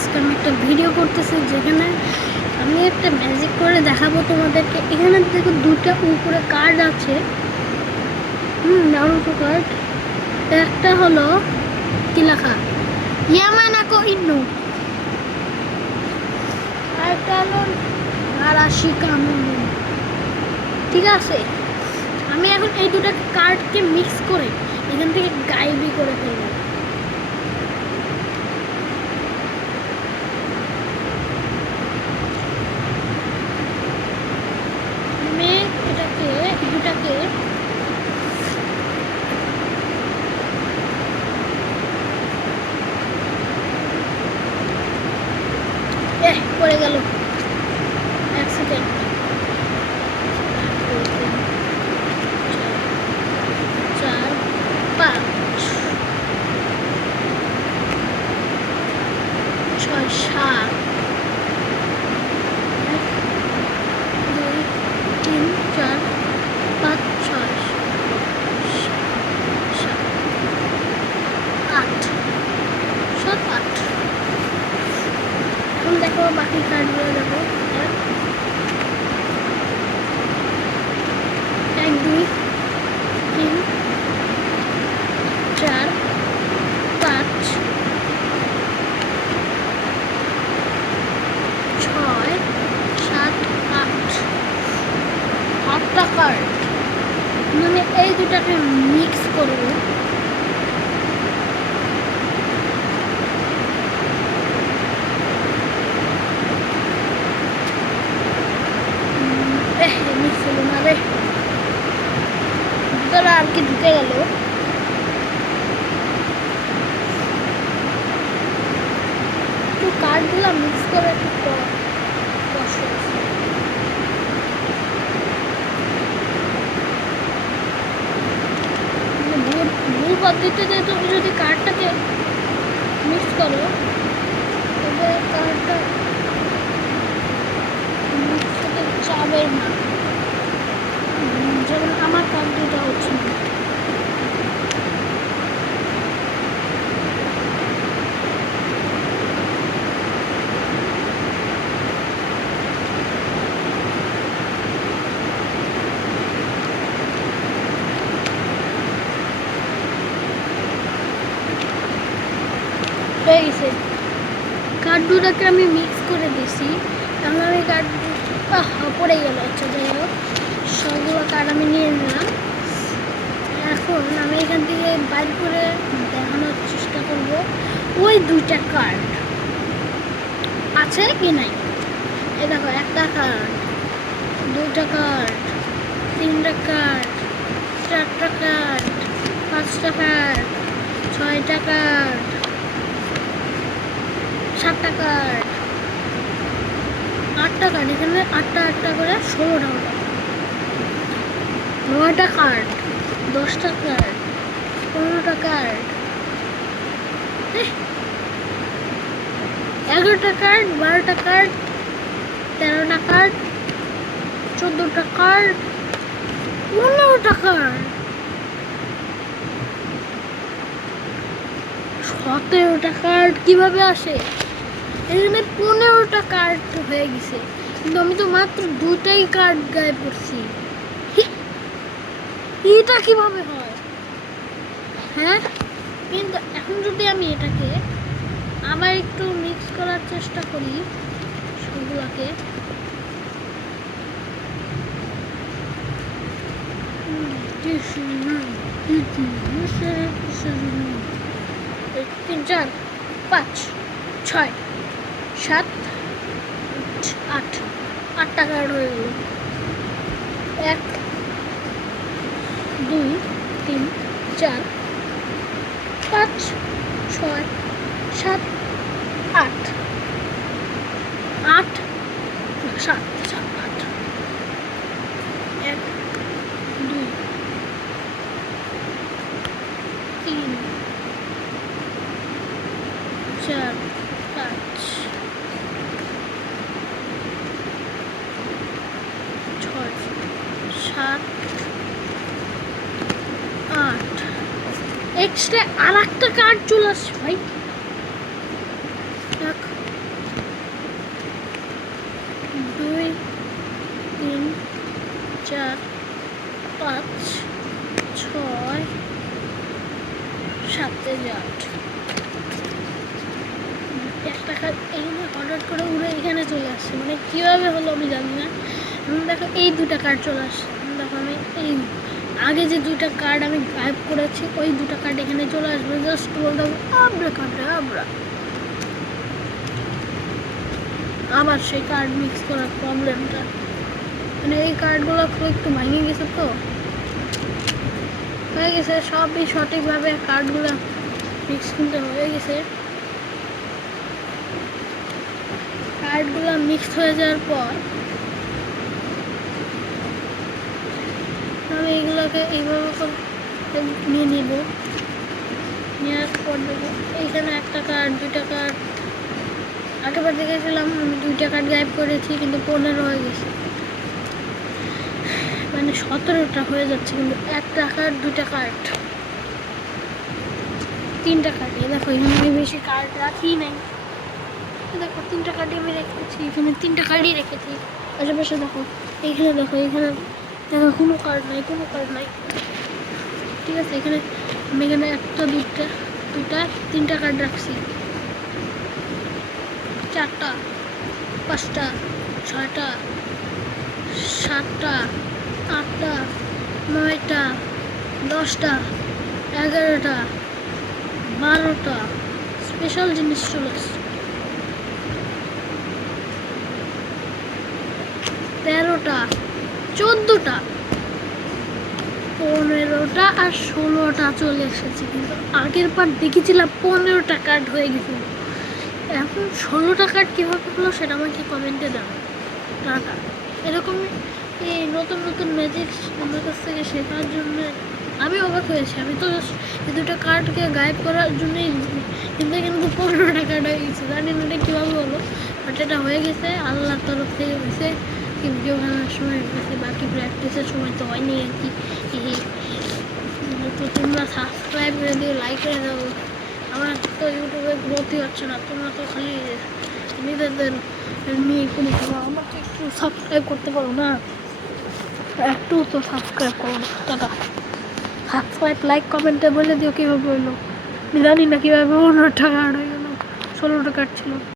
আজকে আমি একটা ভিডিও করতেছি যেখানে আমি একটা ম্যাজিক করে দেখাবো তোমাদেরকে। এখানে দেখো দুটো উপরে কার্ড আছে, নারুটো কার্ড। একটা হলো কি লেখা, ইয়ামানাকো ইন্নু, আর একটা হলো নারাশিকামু। ঠিক আছে, আমি এখন এই দুটো কার্ডকে মিক্স করে এখান থেকে গায়েবই করে ফেলবো। আমি দুটাকে পড়ে গেল অ্যাক্সিডেন্ট। 4 5 6 7 2 3 4 5 6 7 8 7 8। এখন দেখো বাকি কার্ডগুলো দেখো। 1 2 3 4 5 6 7 8 8টা কার্ড। মানে এই দুটাকে মিক্স করবো। মিক্স হলো না রে, ভিতরে আর কি ঢুকে গেল। তো কার্ডগুলো মিক্স করে একটু কষ্ট হচ্ছে। ভুল পদ্ধতিতে তুমি যদি কার্ডটাকে মিক্স করো তবে কার্ডটা মিক্স হতে যাবে না। যেমন আমার কার্ড দুটো হচ্ছে না। হয়ে গেছে, কার্ড দুটাকে আমি মিক্স করে দিছি। এখন আমি কার্ড পড়ে গেল। আচ্ছা যাই হোক, সবগুলো কার্ড আমি নিয়ে নিলাম। এখন আমি এখান থেকে বাইর করে দেখানোর চেষ্টা করব ওই দুইটা কার্ড আছে কি নাই। এই দেখো, একটা কার্ড, দুইটা কার্ড, তিনটা কার্ড, চারটা কার্ড, পাঁচটা কার্ড, ছয়টা কার্ড, সাতটা কার্ড, আটটা কার্ড। এখানে আটটা করে 16টা হলো। 9টা কার্ড, 10টা কার্ড, 15টা কার্ড, 11টা কার্ড, 12টা কার্ড, 13টা কার্ড, 14টা কার্ড, 15টা কার্ড, 17টা কার্ড। কিভাবে আসে? এখানে 15টা কার্ড হয়ে গেছে, কিন্তু আমি তো মাত্র দুটাই কার্ড গায়ে পড়ছি। এটা কিভাবে হয়? হ্যাঁ, কিন্তু এখন যদি আমি এটাকে আবার একটু মিক্স করার চেষ্টা করি সবগুলোকে, তিন 4 5 6 7 8 8টা কার্ড হয়ে গেল। 1 2 3 4 5 6 7 8 8 7 7 8 1 2 3 4 5 6 7 8। এক্সট্রা আর একটা কার্ড চলে আসছে ভাই। 4 5 6 7 8 একটা কার্ড এইখানে অর্ডার করে উড়ে এখানে চলে আসছে, মানে কীভাবে হলো আমি জানি না। দেখো এই দুটা কার্ড চলে আসছে, দেখো আমি এই আগে যে দুইটা কার্ড আমি গায়েব করেছি ওই দুটা কার্ড এখানে চলে আসবে, জাস্ট বলতে হবে আবরা কার্ডে আবরা। আবার সেই কার্ড মিক্স করার প্রবলেমটা, মানে এই কার্ডগুলো একটু ভেঙে গেছে, তো হয়ে গেছে সবই সঠিকভাবে কার্ডগুলো মিক্স কিনতে হয়ে গেছে। কার্ডগুলো মিক্সড হয়ে যাওয়ার পর আমি এগুলোকে এইভাবে করে নিয়ে নিব, নেওয়ার পর দেবো এইখানে একটা কার্ড দুইটা কার্ড। আগেবার দেখেছিলাম আমি দুইটা কার্ড গায়েব করেছি কিন্তু 15 হয়ে গেছে, মানে 17টা হয়ে যাচ্ছে, কিন্তু একটা কার্ড দুইটা কার্ড 3টা কার্ড। দেখো এখানে আমি বেশি কার্ড রাখি নাই, দেখো 3টা কার্ডই আমি রেখেছি, এখানে 3টা কার্ডই রেখেছি। আশেপাশে দেখো এইখানে, দেখো এখানে দেখো কোনো কার্ড নাই, কোনো কার্ড নাই, ঠিক আছে। এখানে আমি এখানে একটা দুইটা 3টা কার্ড রাখছি, 4টা 5টা 6টা 7টা 8টা 9টা 10টা 11টা 12টা স্পেশাল জিনিস চলে আসছে, 13টা 14টা 15টা আর 16টা চলে এসেছে। কিন্তু আগের বার দেখেছিলাম 15টা কার্ড হয়ে গেছিল, এখন 16টা কার্ড কীভাবে হলো সেটা আমাকে কমেন্টে দাও। টাটা। এরকম এই নতুন নতুন ম্যাজিক আমার কাছ থেকে শেখার জন্য আমি অবাক হয়েছি। আমি তো এই দুটো কার্ডকে গায়েব করার জন্যই, কিন্তু 15টা কার্ড হয়ে গেছে, জানি না এটা কীভাবে হলো, বাট এটা হয়ে গেছে আল্লাহর তরফ থেকে হয়েছে। কি ভিডিও বানানোর সময় হয়েছে, বাকি প্র্যাকটিসের সময় তো হয়নি আর কি। তো তোমরা সাবস্ক্রাইব করে দিও, লাইক করে দাও। আমার তো ইউটিউবে গ্রোথই হচ্ছে না, তোমরা তো খালি নিজেদের নিয়ে করে দেবো, আমাকে একটু সাবস্ক্রাইব করতে পারো না, একটু তো সাবস্ক্রাইব করো দাদা। সাবস্ক্রাইব লাইক কমেন্টে বলে দিও কীভাবে হইলো, আমি জানি না কীভাবে 15টা কার্ড হয়ে গেলো, 16টা কার্ড ছিল।